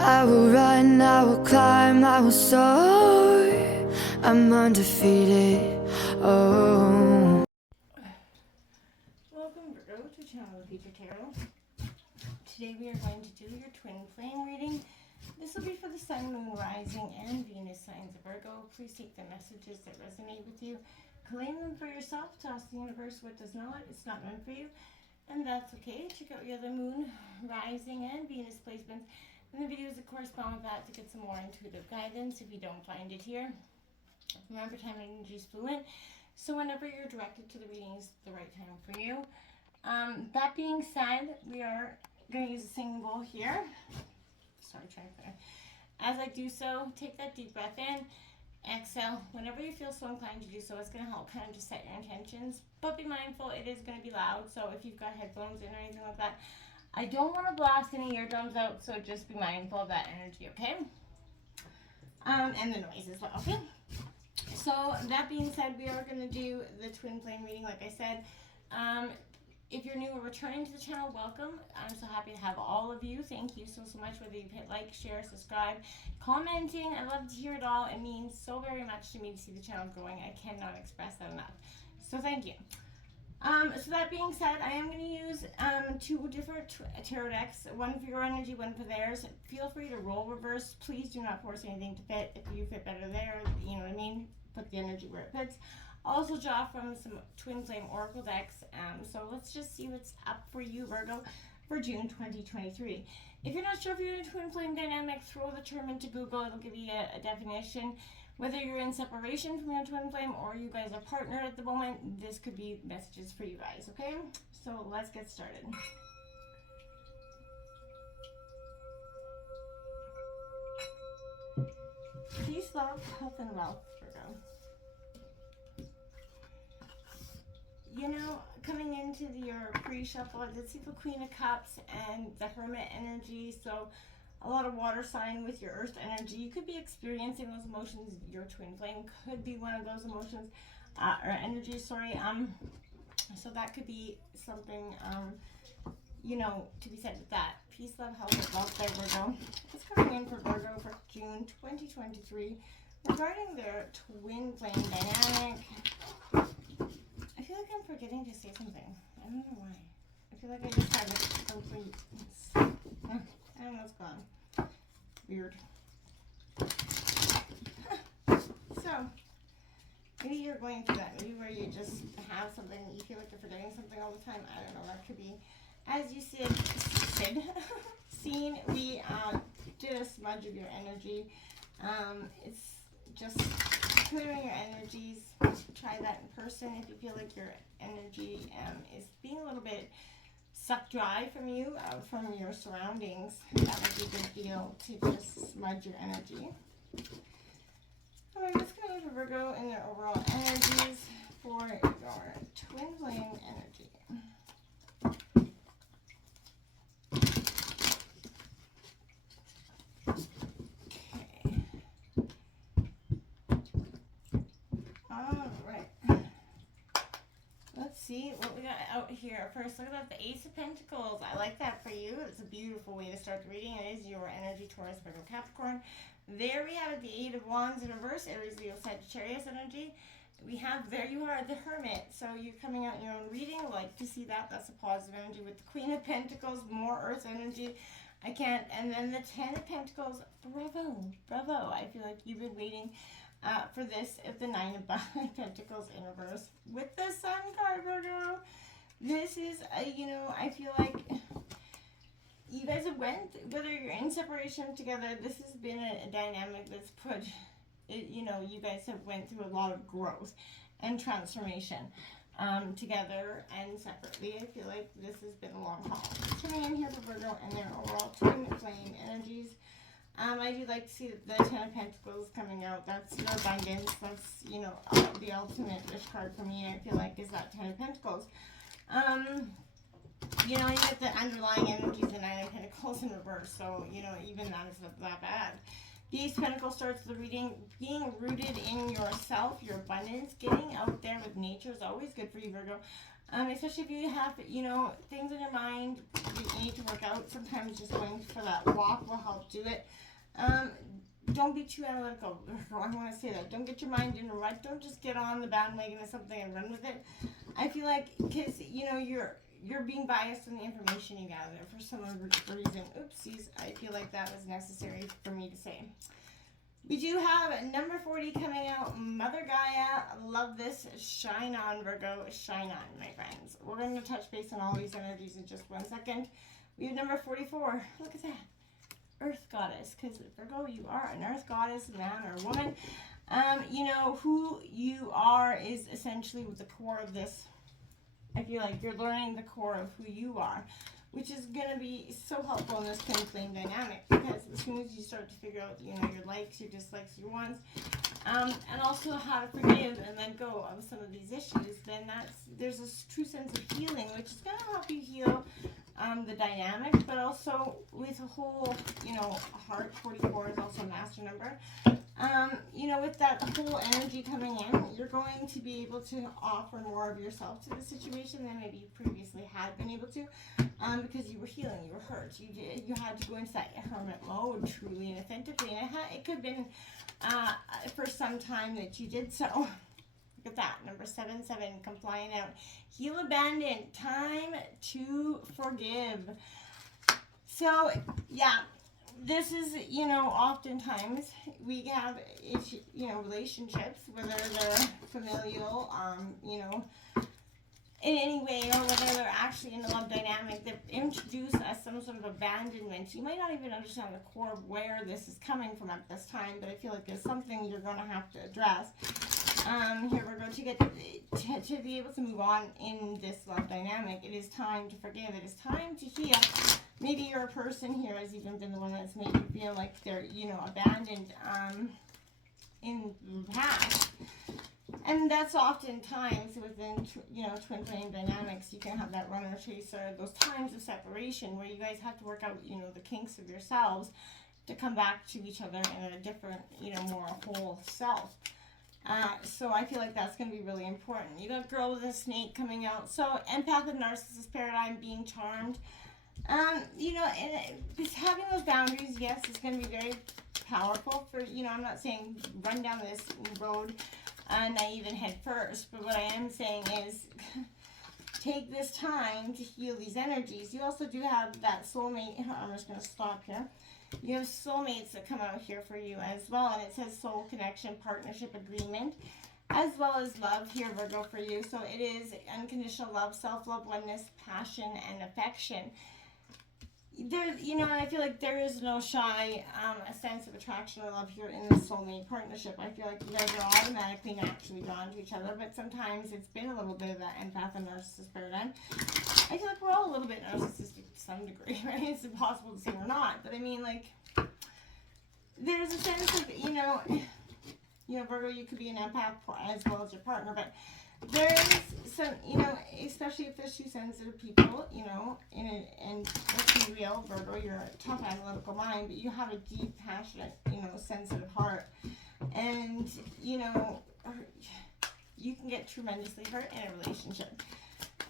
I will run, I will climb, I will soar. I'm undefeated. Oh. Welcome, Virgo, to Channel Future Tarot. Today we are going to do your twin flame reading. This will be for the Sun, Moon, Rising, and Venus signs of Virgo. Please take the messages that resonate with you, claim them for yourself, toss the universe what does not. It's not meant for you, and that's okay. Check out your other Moon, Rising, and Venus placements in the videos that correspond with that to get some more intuitive guidance if you don't find it here. Remember, time and energy is fluent, so whenever you're directed to the reading is the right time for you. That being said, we are going to use a singing bowl here. Sorry, trying to clear. As I do so, take that deep breath in, exhale. Whenever you feel so inclined to do so, it's going to help kind of just set your intentions. But be mindful, it is going to be loud, so if you've got headphones in or anything like that, I don't want to blast any eardrums out, so just be mindful of that energy, okay? And the noise as well, okay? So that being said, we are going to do the twin flame reading, like I said. If you're new or returning to the channel, welcome. I'm so happy to have all of you. Thank you so much, whether you've hit like, share, subscribe, commenting. I love to hear it all. It means so very much to me to see the channel growing. I cannot express that enough. So thank you. So that being said, I am going to use two different tarot decks, one for your energy, one for theirs. Feel free to roll reverse. Please do not force anything to fit. If you fit better there, you know what I mean? Put the energy where it fits. Also draw from some twin flame oracle decks. So let's just see what's up for you, Virgo, for June 2023. If you're not sure if you're in a twin flame dynamic, throw the term into Google. It'll give you a definition. Whether you're in separation from your twin flame or you guys are partnered at the moment, this could be messages for you guys, okay? So let's get started. Peace, love, health, and wealth, Virgo. You know, coming into your pre-shuffle, I did see the Queen of Cups and the Hermit energy, so a lot of water sign with your earth energy. You could be experiencing those emotions. Your twin flame could be one of those emotions, or energies, sorry. So that could be something, you know, to be said with that. Peace, love, health, and wealth there, Virgo. What's coming in for Virgo for June 2023 regarding their twin flame dynamic? I feel like I'm forgetting to say something. I don't know why. I feel like I just had it complete. And that's gone. Weird. So, maybe you're going through that. Maybe where you just have something, you feel like you're forgetting something all the time. I don't know. That could be. As you seen, we did a smudge of your energy. It's just clearing your energies. Try that in person if you feel like your energy is being a little bit sucked dry from you, from your surroundings. That would be a good deal to just smudge your energy. Alright, what's going on for Virgo and their overall energies for your twin flame energy? See what we got out here. First, look at that, the Ace of Pentacles. I like that for you. It's a beautiful way to start the reading. It is your energy, Taurus, Virgo, Capricorn. There we have it, the Eight of Wands in reverse, Aries, Leo, Sagittarius energy. We have, there you are, the Hermit. So you're coming out in your own reading. Like to see that. That's a positive energy with the Queen of Pentacles, more Earth energy. I can't. And then the Ten of Pentacles. Bravo. Bravo. I feel like you've been waiting for this at the Nine of Pentacles in reverse with the Sun card, Virgo. This is, you know, I feel like you guys have went, whether you're in separation together, this has been a dynamic that's put, you know, you guys have went through a lot of growth and transformation together and separately. I feel like this has been a long haul. Coming in here for Virgo and their overall twin flame energies. I do like to see the Ten of Pentacles coming out. That's your abundance. That's, you know, the ultimate wish card for me, I feel like, is that Ten of Pentacles. You know, you get the underlying energies, the Nine of Pentacles in reverse. So, you know, even that is not that bad. The Ace of Pentacles starts the reading. Being rooted in yourself, your abundance, getting out there with nature is always good for you, Virgo. Especially if you have, things in your mind that you need to work out. Sometimes just going for that walk will help do it. Don't be too analytical. I want to say that. Don't get your mind in a rut. Don't just get on the bandwagon of something and run with it. I feel like, because, you're being biased in the information you gather for some reason. Oopsies. I feel like that was necessary for me to say. We do have number 40 coming out, Mother Gaia. Love this. Shine on, Virgo. Shine on, my friends. We're going to touch base on all these energies in just 1 second. We have number 44. Look at that. Earth Goddess. Because, Virgo, you are an Earth Goddess, man or woman. Who you are is essentially the core of this. I feel like you're learning the core of who you are, which is going to be so helpful in this twin flame dynamic, because as soon as you start to figure out, your likes, your dislikes, your wants, and also how to forgive and let go of some of these issues, then there's this true sense of healing, which is going to help you heal the dynamic, but also with a whole, heart. 44 is also a master number. With that whole energy coming in, you're going to be able to offer more of yourself to the situation than maybe you previously had been able to, because you were healing, you were hurt, you had to go into that hermit mode truly and authentically, and it could have been for some time that you did so. Look at that, number 77, come flying out. Heal, abandon, time to forgive. So, yeah. This is, oftentimes we have, relationships, whether they're familial, in any way, or whether they're actually in a love dynamic that introduce us some sort of abandonment. You might not even understand the core of where this is coming from at this time, but I feel like there's something you're going to have to address. Here we're going to get to be able to move on in this love dynamic. It is time to forgive. It is time to heal. Maybe your person here has even been the one that's made you feel like they're, abandoned in the past. And that's oftentimes within, twin flame dynamics, you can have that runner chaser, those times of separation where you guys have to work out, the kinks of yourselves to come back to each other in a different, more whole self. So I feel like that's going to be really important. You got girl with a snake coming out. So empath and narcissist paradigm, being charmed. And having those boundaries, yes, is going to be very powerful for, I'm not saying run down this road naive and head first, but what I am saying is take this time to heal these energies. You also do have that soulmate. I'm just going to stop here. You have soulmates that come out here for you as well, and it says soul connection, partnership, agreement, as well as love here, Virgo, for you. So it is unconditional love, self-love, oneness, passion, and affection. There, I feel like there is no shy, a sense of attraction or love here in this soulmate partnership. I feel like you guys are automatically naturally drawn to each other, but sometimes it's been a little bit of that empath and narcissist paradigm. I feel like we're all a little bit narcissistic to some degree, right? It's impossible to say we're not, but I mean, like, there's a sense of, Virgo, you could be an empath as well as your partner, but there is some, especially if there's two sensitive people, and let's be real, Virgo, you're a tough analytical mind, but you have a deep, passionate, sensitive heart, and, you can get tremendously hurt in a relationship.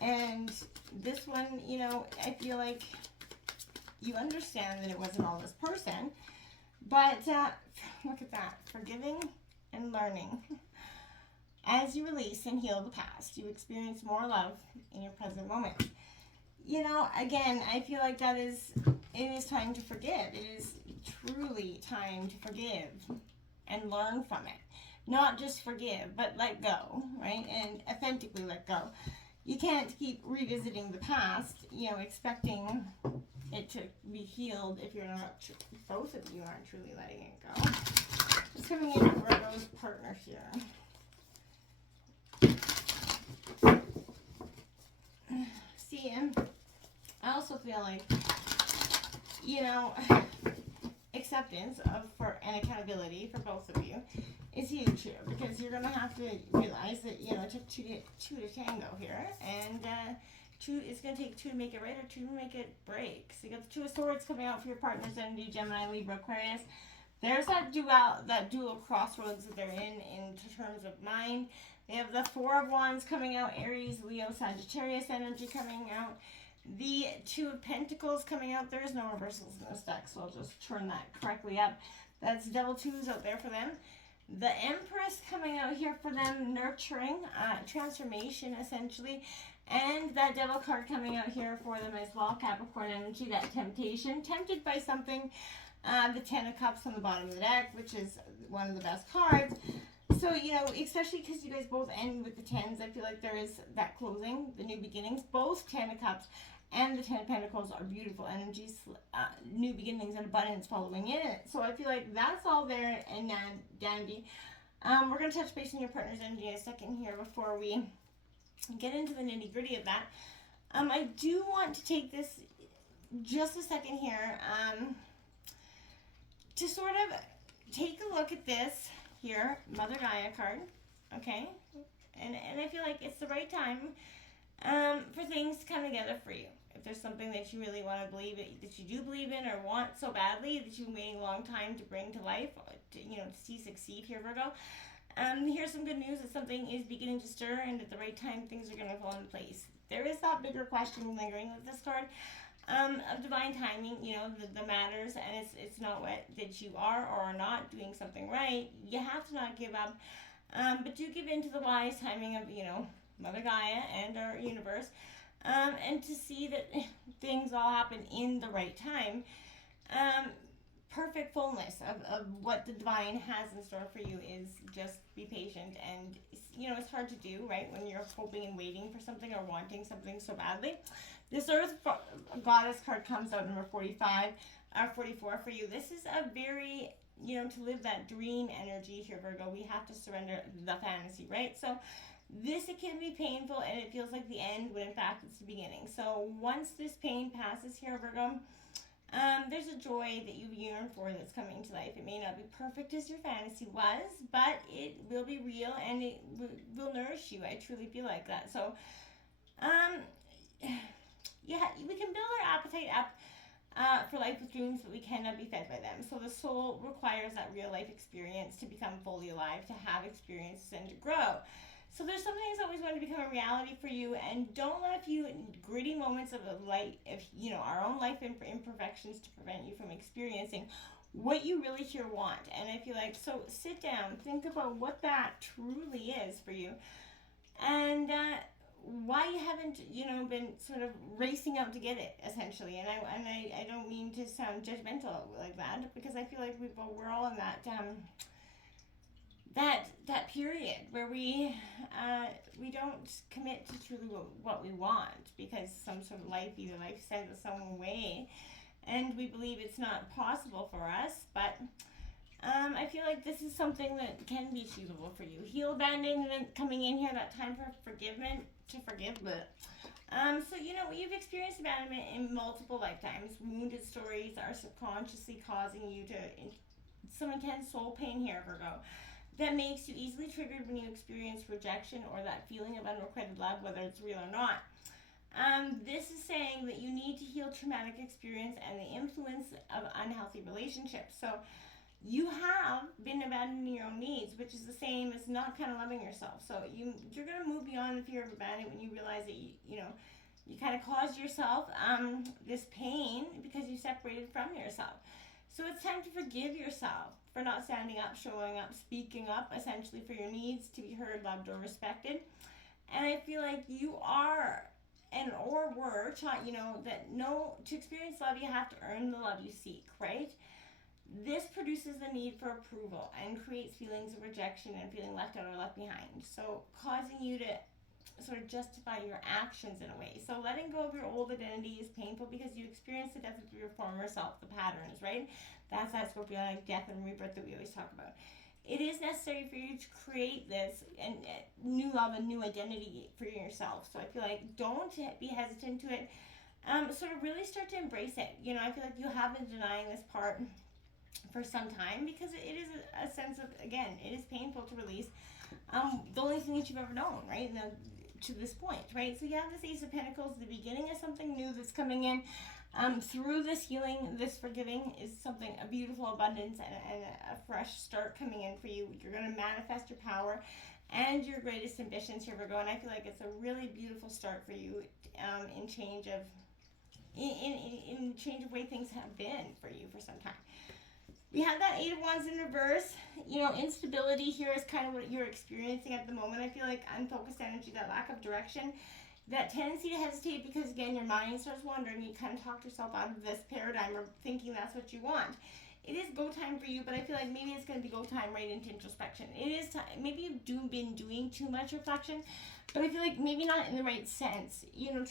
And this one, I feel like you understand that it wasn't all this person, but look at that, forgiving and learning. As you release and heal the past, you experience more love in your present moment. Again, I feel like it is time to forgive. It is truly time to forgive and learn from it. Not just forgive, but let go, right? And authentically let go. You can't keep revisiting the past, expecting it to be healed if you're not, both of you aren't truly letting it go. It's coming in at Virgo's partner here. See, I also feel like, acceptance and accountability for both of you is huge here, because you're going to have to realize that, it took two to tango here, and it's going to take two to make it right or two to make it break. So you got the Two of Swords coming out for your partners, energy, Gemini, Libra, Aquarius. There's that dual crossroads that they're in terms of mind. We have the Four of Wands coming out, Aries, Leo, Sagittarius energy coming out. The Two of Pentacles coming out. There's no reversals in this deck, so I'll just turn that correctly up. That's double twos out there for them. The Empress coming out here for them, nurturing, transformation essentially. And that Devil card coming out here for them as well, Capricorn energy, that temptation, tempted by something. The Ten of Cups on the bottom of the deck, which is one of the best cards. So, you know, especially because you guys both end with the tens, I feel like there is that closing, the new beginnings. Both Ten of Cups and the Ten of Pentacles are beautiful energies, new beginnings and abundance following in it. So I feel like that's all there and dandy. We're going to touch base on your partner's energy in a second here before we get into the nitty gritty of that. I do want to take this just a second here to sort of take a look at this here, Mother Gaia card, okay? And I feel like it's the right time for things to come together for you. If there's something that you really want to believe, that you do believe in or want so badly that you've been waiting a long time to bring to life, to see succeed here, Virgo. Here's some good news that something is beginning to stir, and at the right time, things are going to fall into place. There is that bigger question lingering with this card of divine timing, the matters, and it's not what that you are or are not doing something right. You have to not give up, but do give in to the wise timing of, Mother Gaia and our universe, and to see that things all happen in the right time. Perfect fullness of what the divine has in store for you is just be patient. And it's hard to do, right, when you're hoping and waiting for something or wanting something so badly. This Earth Goddess card comes out, number 45 or 44 for you. This is a very, to live that dream energy here, Virgo, we have to surrender the fantasy, right? So it can be painful and it feels like the end when in fact it's the beginning. So once this pain passes here, Virgo, there's a joy that you yearn for that's coming to life. It may not be perfect as your fantasy was, but it will be real and it will nourish you. I truly feel like that. So, we can build our appetite up for life with dreams, but we cannot be fed by them. So the soul requires that real life experience to become fully alive, to have experiences and to grow. So there's something that's always going to become a reality for you, and don't let a few gritty moments of our own life imperfections to prevent you from experiencing what you really here want. And I feel like, so sit down, think about what that truly is for you, and why you haven't, been sort of racing out to get it, essentially. And I don't mean to sound judgmental like that, because I feel like we're all in that that period where we don't commit to truly what we want, because some sort of life sends us some way, and we believe it's not possible for us. But I feel like this is something that can be achievable for you. Heal, abandonment coming in here, that time for forgiveness, to forgive. So you've experienced abandonment in multiple lifetimes. Wounded stories are subconsciously causing you to some intense soul pain here, Virgo, that makes you easily triggered when you experience rejection or that feeling of unrequited love, whether it's real or not. This is saying that you need to heal traumatic experience and the influence of unhealthy relationships. So you have been abandoning your own needs, which is the same as not kind of loving yourself. So you're going to move beyond the fear of abandonment when you realize that you kind of caused yourself this pain because you separated from yourself. So it's time to forgive yourself for not standing up, showing up, speaking up, essentially for your needs to be heard, loved, or respected. And I feel like you are or were taught, to experience love, you have to earn the love you seek, right? This produces the need for approval and creates feelings of rejection and feeling left out or left behind. So causing you to sort of justify your actions in a way. So letting go of your old identity is painful because you experience the death of your former self, the patterns, right? That's that scorpionic death and rebirth that we always talk about. It is necessary for you to create this and new love and new identity for yourself. So I feel like don't be hesitant to it. Sort of really start to embrace it. I feel like you have been denying this part for some time because it is a sense of, again, it is painful to release the only thing that you've ever known, right? To this point, right? So you have this Ace of Pentacles, the beginning of something new that's coming in. Through this healing, this forgiving is a beautiful abundance and a fresh start coming in for you. You're going to manifest your power and your greatest ambitions here, Virgo. And I feel like it's a really beautiful start for you in change of way things have been for you for some time. We have that Eight of Wands in reverse. Instability here is kind of what you're experiencing at the moment. I feel like unfocused energy, that lack of direction, that tendency to hesitate because, again, your mind starts wandering. You kind of talk yourself out of this paradigm or thinking that's what you want. It is go time for you, but I feel like maybe it's going to be go time right into introspection. It is time. Maybe you've been doing too much reflection, but I feel like maybe not in the right sense.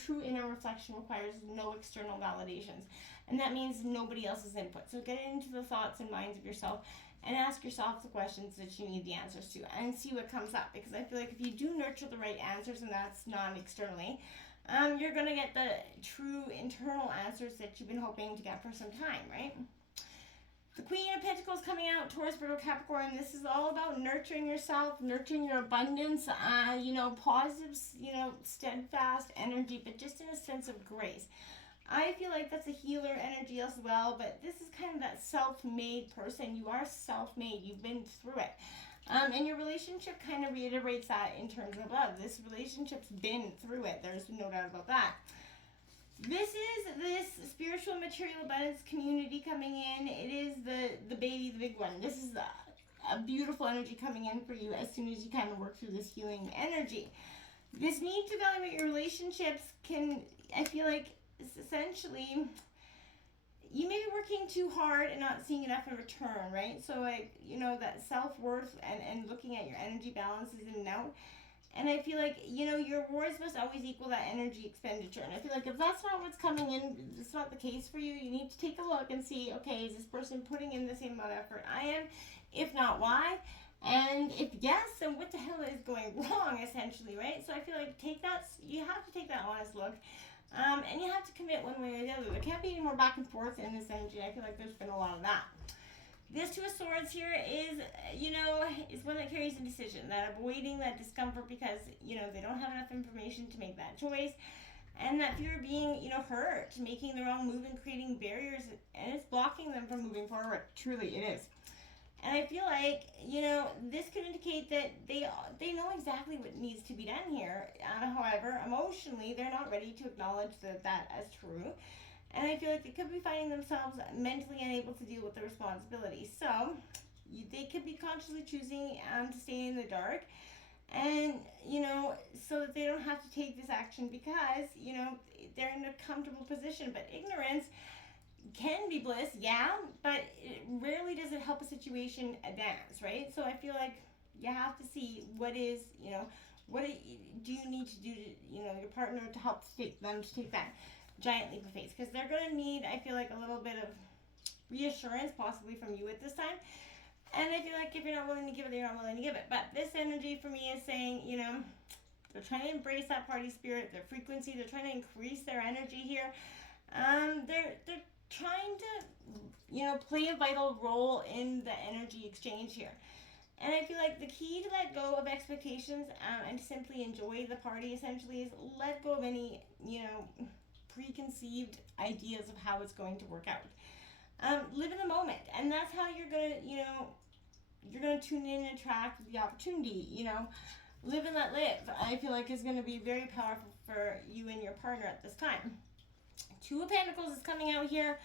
True inner reflection requires no external validations, and that means nobody else's input. So get into the thoughts and minds of yourself and ask yourself the questions that you need the answers to and see what comes up, because I feel like if you do nurture the right answers, and that's non-externally, you're going to get the true internal answers that you've been hoping to get for some time, right? The Queen of Pentacles coming out, Taurus, Virgo, Capricorn. This is all about nurturing yourself, nurturing your abundance, positive, steadfast energy, but just in a sense of grace. I feel like that's a healer energy as well, but this is kind of that self-made person. You are self-made. You've been through it. And your relationship kind of reiterates that in terms of love. This relationship's been through it. There's no doubt about that. This is this spiritual material abundance community coming in. It is the baby, the big one. This is a beautiful energy coming in for you as soon as you kind of work through this healing energy. This need to evaluate your relationships I feel like, essentially, you may be working too hard and not seeing enough in return, right? So, that self-worth and looking at your energy balances in and out. And I feel like, your rewards must always equal that energy expenditure. And I feel like if that's not what's coming in, it's not the case for you, you need to take a look and see, okay, is this person putting in the same amount of effort I am? If not, why? And if yes, then what the hell is going wrong, essentially, right? So I feel like you have to take that honest look. And you have to commit one way or the other. There can't be any more back and forth in this energy. I feel like there's been a lot of that. This Two of Swords here is one that carries a decision, that avoiding that discomfort because, they don't have enough information to make that choice. And that fear of being, hurt, making the wrong move and creating barriers, and it's blocking them from moving forward. Truly, it is. And I feel like, this could indicate that they know exactly what needs to be done here. However, emotionally, they're not ready to acknowledge that as true. And I feel like they could be finding themselves mentally unable to deal with the responsibility. So, they could be consciously choosing to stay in the dark. And, so that they don't have to take this action because, they're in a comfortable position. But ignorance can be bliss, yeah, but it rarely does it help a situation advance, right? So I feel like you have to see what do you need to do to, your partner to help take that giant leap of faith, because they're going to need, I feel like, a little bit of reassurance possibly from you at this time. And I feel like if you're not willing to give it, you're not willing to give it. But this energy for me is saying, they're trying to embrace that party spirit, their frequency, they're trying to increase their energy here. They're trying to, play a vital role in the energy exchange here. And I feel like the key to let go of expectations and to simply enjoy the party essentially is let go of any, preconceived ideas of how it's going to work out. Live in the moment, and that's how you're gonna tune in and attract the opportunity. Live and let live. I feel like is going to be very powerful for you and your partner at this time. Two of Pentacles is coming out here.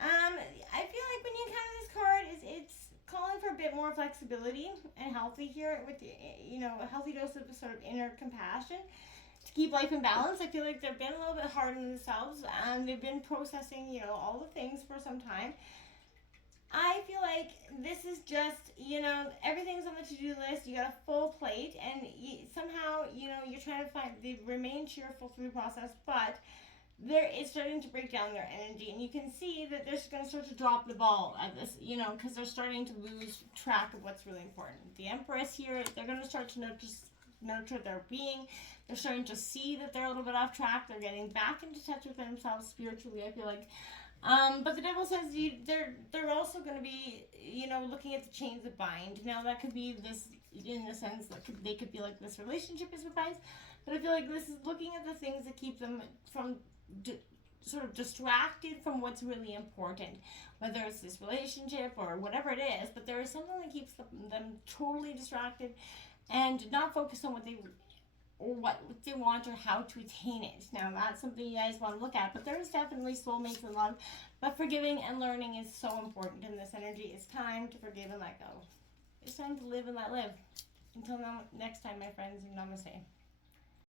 I feel like when you encounter this card, it's calling for a bit more flexibility and healthy here with a healthy dose of sort of inner compassion to keep life in balance. I feel like they've been a little bit hard on themselves and they've been processing, all the things for some time. I feel like this is just, everything's on the to-do list. You got a full plate and somehow, you're trying to they remain cheerful through the process, but it's starting to break down their energy, and you can see that they're going to start to drop the ball at this, because they're starting to lose track of what's really important. The Empress here, they're going to start to nurture their being. They're starting to see that they're a little bit off track. They're getting back into touch with themselves spiritually, I feel like. But the Devil says they're also going to be, looking at the chains that bind. Now, that could be this, in the sense that they could be like this relationship is what binds, but I feel like this is looking at the things that keep them from sort of distracted from what's really important, whether it's this relationship or whatever it is, but there is something that keeps them totally distracted and not focus on what they want or how to attain it. Now that's something you guys want to look at, but there's definitely soulmates in love. But forgiving and learning is so important in this energy. It's time to forgive and let go. It's time to live and let live. Until next time, my friends, namaste.